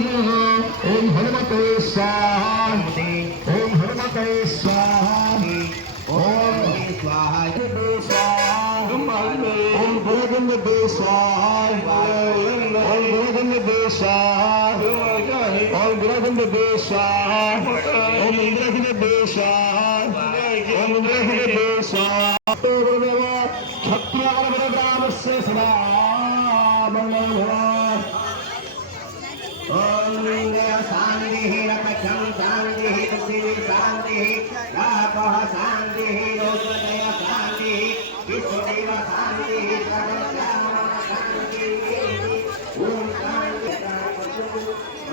ओम हनुमते स्वाहा ओम हनुमते स्वाहा ओम स्वाहा ओम गुरुगंध दे स्वाहा ओम गुरुगंध दे स्वाहा ओम गुरुगंध दे स्वाहा ओम इंद्रगंध दे स्वाहा ओम इंद्रगंध दे स्वाहा गुरुदेव क्षत्रिय ग्रामस्य सदा शांति रक्षं शांति पृथ्वी शांति रापः शांति लोकदय शांति विश्वदेव शांति सर्वश्याम शांति ओम शांति स्वाहा